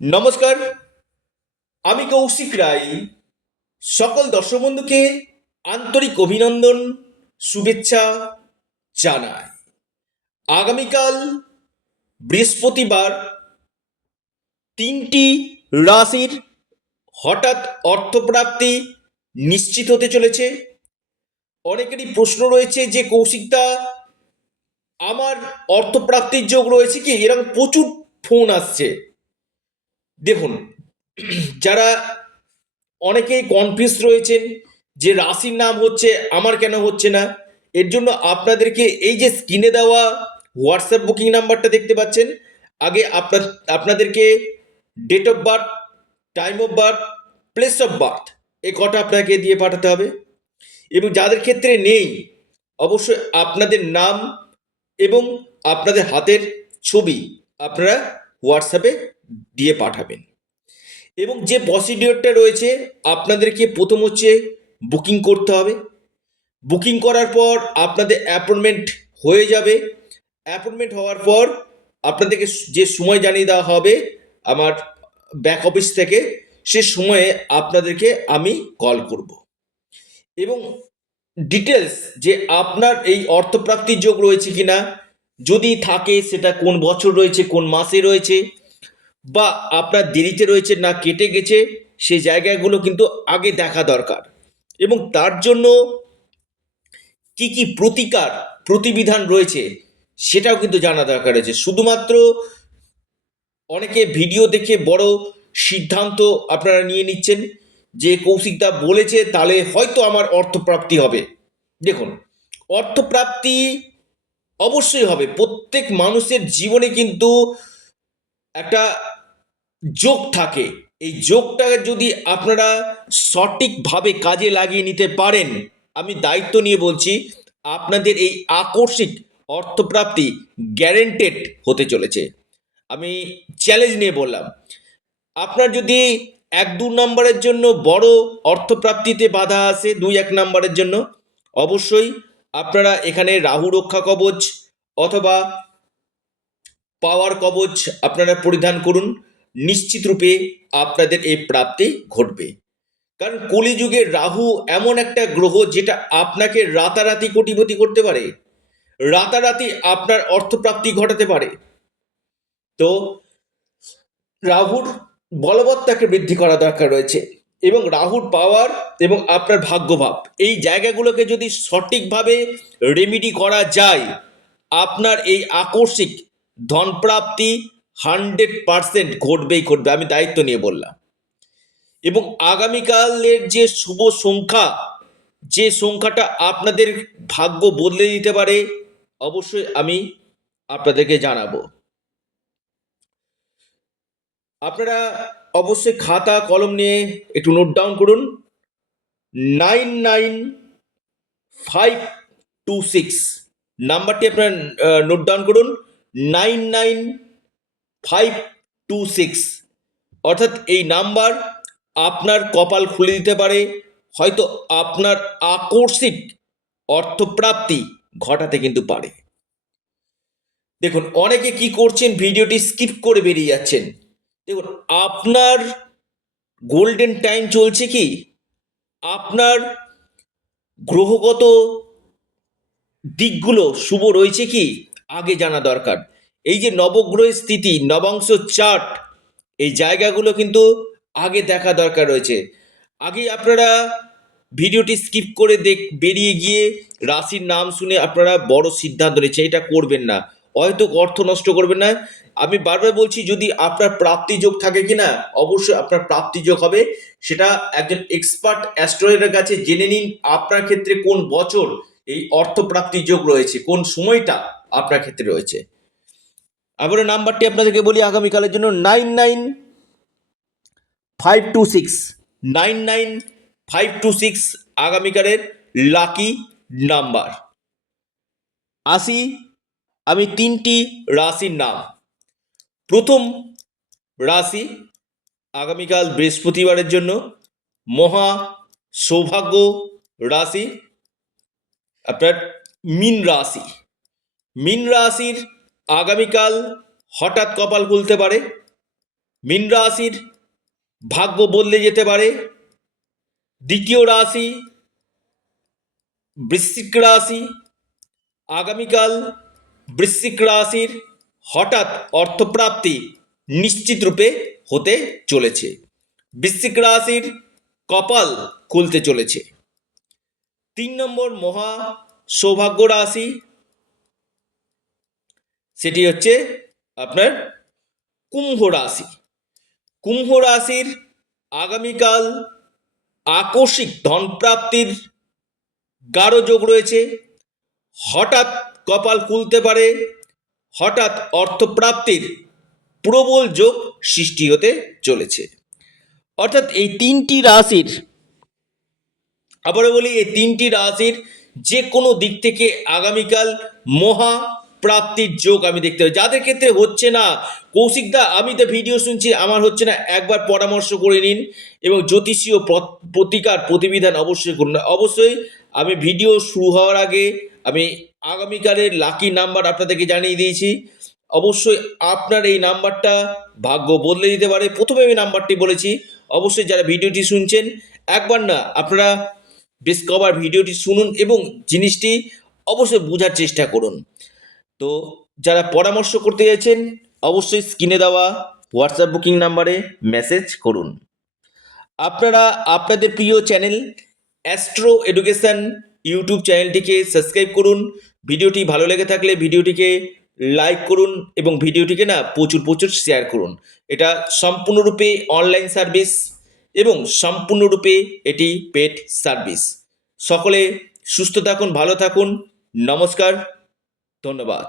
নমস্কার, আমি কৌশিক রায়। সকল দর্শক বন্ধুকে আন্তরিক অভিনন্দন, শুভেচ্ছা জানাই। আগামীকাল বৃহস্পতিবার তিনটি রাশির হঠাৎ অর্থপ্রাপ্তি নিশ্চিত হতে চলেছে। অনেকেরই প্রশ্ন রয়েছে যে কৌশিকদা, আমার অর্থপ্রাপ্তির যোগ রয়েছে কি? এরকম প্রচুর ফোন আসছে। দেখুন, যারা অনেকেই কনফিউজ রয়েছেন যে রাশির নাম হচ্ছে, আমার কেন হচ্ছে না। এর জন্য আপনাদেরকে এই যে স্ক্রিনে দেওয়া হোয়াটসঅ্যাপ বুকিং নাম্বারটা দেখতে পাচ্ছেন, আগে আপনাদেরকে date of birth, time of birth, place of birth এই কটা আপনাকে দিয়ে পাঠাতে হবে। এবং যাদের ক্ষেত্রে নেই, অবশ্যই আপনাদের নাম এবং আপনাদের হাতের ছবি আপনারা হোয়াটসঅ্যাপে দিয়ে পাঠাবেন। এবং যে প্রসিডিওরটা রয়েছে, আপনাদেরকে প্রথম হচ্ছে বুকিং করতে হবে। বুকিং করার পর আপনাদের অ্যাপয়েন্টমেন্ট হয়ে যাবে। অ্যাপয়েন্টমেন্ট হওয়ার পর আপনাদেরকে যে সময় জানিয়ে দেওয়া হবে আমার ব্যাক অফিস থেকে, সে সময়ে আপনাদেরকে আমি কল করব এবং ডিটেলস যে আপনার এই অর্থপ্রাপ্তির যোগ রয়েছে কিনা, যদি থাকে সেটা কোন বছর রয়েছে, কোন মাসে রয়েছে, বা আপনার দেরিতে রয়েছে না কেটে গেছে, সেই জায়গাগুলো কিন্তু আগে দেখা দরকার। এবং তার জন্য কি কি প্রতিবিধান রয়েছে সেটাও কিন্তু জানা দরকার রয়েছে। শুধুমাত্র অনেকে ভিডিও দেখে বড় সিদ্ধান্ত আপনারা নিয়ে নিচ্ছেন যে কৌশিকদা বলেছে তাহলে হয়তো আমার অর্থপ্রাপ্তি হবে। দেখুন, অর্থপ্রাপ্তি অবশ্যই হবে। প্রত্যেক মানুষের জীবনে কিন্তু একটা যোগ থাকে। এই যোগটাকে যদি আপনারা সঠিকভাবে কাজে লাগিয়ে নিতে পারেন, আমি দায়িত্ব নিয়ে বলছি, আপনাদের এই আকস্মিক অর্থপ্রাপ্তি গ্যারেন্টেড হতে চলেছে। আমি চ্যালেঞ্জ নিয়ে বললাম, আপনার যদি 1-2 নম্বরের জন্য বড় অর্থপ্রাপ্তিতে বাধা আসে, 2-1 নম্বরের জন্য, অবশ্যই আপনারা এখানে রাহু রক্ষা কবচ অথবা পাওয়ার কবচ আপনারা পরিধান করুন। নিশ্চিত রূপে আপনাদের এই প্রাপ্তি ঘটবে। কারণ কলিযুগে রাহু এমন একটা গ্রহ যেটা আপনাকে রাতারাতি কোটিপতি করতে পারে, রাতারাতি আপনার অর্থপ্রাপ্তি ঘটাতে পারে। তো রাহুর বলবত্তাকে বৃদ্ধি করা দরকার রয়েছে, এবং রাহুর পাওয়ার এবং আপনার ভাগ্যভাব, এই জায়গাগুলোকে যদি সঠিকভাবে রেমিডি করা যায়, আপনার এই আকস্মিক ধনপ্রাপ্তি 100% ঘটবেই ঘটবে, আমি দায়িত্ব নিয়ে বললাম। এবং আগামীকালের যে শুভ সংখ্যা, যে সংখ্যাটা আপনাদের ভাগ্য বদলে দিতে পারে, অবশ্যই আমি আপনাদেরকে জানাবো। আপনারা অবশ্যই খাতা কলম নিয়ে একটু নোট ডাউন করুন। 99526 নাম্বারটি আপনার নোট ডাউন করুন। 99526, অর্থাৎ এই নাম্বার আপনার কপাল খুলে দিতে পারে, হয়তো আপনার আকস্মিক অর্থপ্রাপ্তি ঘটাতে কিন্তু পারে। দেখুন, অনেকে কি করছেন, ভিডিওটি স্কিপ করে বেরিয়ে যাচ্ছেন। দেখুন, আপনার গোল্ডেন টাইম চলছে কি, আপনার গ্রহগত দিকগুলো শুভ রয়েছে কি, আগে জানা দরকার। এই যে নবগ্রহের স্থিতি, নবাংশ চার্ট, এই জায়গাগুলো কিন্তু আগে দেখা দরকার রয়েছে। আগে আপনারা ভিডিওটি স্কিপ করে বেরিয়ে গিয়ে রাশির নাম শুনে আপনারা বড় সিদ্ধান্ত নিচ্ছেন, এটা করবেন না। হয়তো অর্থ নষ্ট করবেন না। আমি বারবার বলছি, যদি আপনার প্রাপ্তি যোগ থাকে কিনা, অবশ্যই আপনার প্রাপ্তি যোগ হবে। সেটা একজন এক্সপার্ট অ্যাস্ট্রোলজারের কাছে জেনে নিন আপনার ক্ষেত্রে কোন বছর এই অর্থপ্রাপ্তি যোগ রয়েছে, কোন সময়টা আপনার ক্ষেত্রে রয়েছে। আবার নাম্বারটি আপনাদেরকে বলি আগামীকালের জন্য, 99526, 99526 আগামীকালের লাকি নাম্বার। আসি আমি তিনটি রাশির নাম। প্রথম রাশি আগামীকাল বৃহস্পতিবারের জন্য মহা সৌভাগ্য রাশি আপনার মীন রাশি। মীন রাশির আগামীকাল হঠাৎ কপাল খুলতে পারে। মীন রাশির ভাগ্য বদলে যেতে পারে। দ্বিতীয় রাশি বৃশ্চিক রাশি, আগামীকাল বৃশ্চিক রাশির হঠাৎ অর্থপ্রাপ্তি নিশ্চিত রূপে হতে চলেছে। বৃশ্চিক রাশির কপাল খুলতে চলেছে। 3 নম্বর মহা সৌভাগ্য রাশি, সেটি হচ্ছে আপনার কুম্ভ রাশি। কুম্ভ রাশির আগামীকাল আকস্মিক ধনপ্রাপ্তির গাঢ় যোগ রয়েছে। হঠাৎ কপাল খুলতে পারে, হঠাৎ অর্থপ্রাপ্তির প্রবল যোগ সৃষ্টি হতে চলেছে। অর্থাৎ এই তিনটি রাশির, আবারও বলি, এই তিনটি রাশির যে কোনো দিক থেকে আগামীকাল মহা প্রাপ্তির যোগ আমি দেখতে পাই। যাদের ক্ষেত্রে হচ্ছে না, কৌশিকদা আমি তো ভিডিও শুনছি আমার হচ্ছে না, একবার পরামর্শ করে নিন এবং জ্যোতিষীয় প্রতিকার প্রতিবিধান অবশ্যই করুন। অবশ্যই আমি ভিডিও শুরু হওয়ার আগে আমি আগামীকালের লাকি নাম্বার আপনাদেরকে জানিয়ে দিয়েছি। অবশ্যই আপনার এই নাম্বারটা ভাগ্য বদলে দিতে পারে। প্রথমে আমি নাম্বারটি বলেছি, অবশ্যই যারা ভিডিওটি শুনছেন একবার না আপনারা বেশ কবার ভিডিওটি শুনুন এবং জিনিসটি অবশ্যই বোঝার চেষ্টা করুন। তো যারা পরামর্শ করতে চাইছেন অবশ্যই স্ক্রিনে দেওয়া হোয়াটসঅ্যাপ বুকিং নাম্বারে মেসেজ করুন। আপনারা আপনাদের প্রিয় চ্যানেল অ্যাস্ট্রো এডুকেশন ইউটিউব চ্যানেলটিকে সাবস্ক্রাইব করুন। ভিডিওটি ভালো লেগে থাকলে ভিডিওটিকে লাইক করুন এবং ভিডিওটিকে না প্রচুর প্রচুর শেয়ার করুন। এটা সম্পূর্ণরূপে অনলাইন সার্ভিস এবং সম্পূর্ণরূপে এটি পেড সার্ভিস। সকলে সুস্থ থাকুন, ভালো থাকুন, নমস্কার, ধন্যবাদ।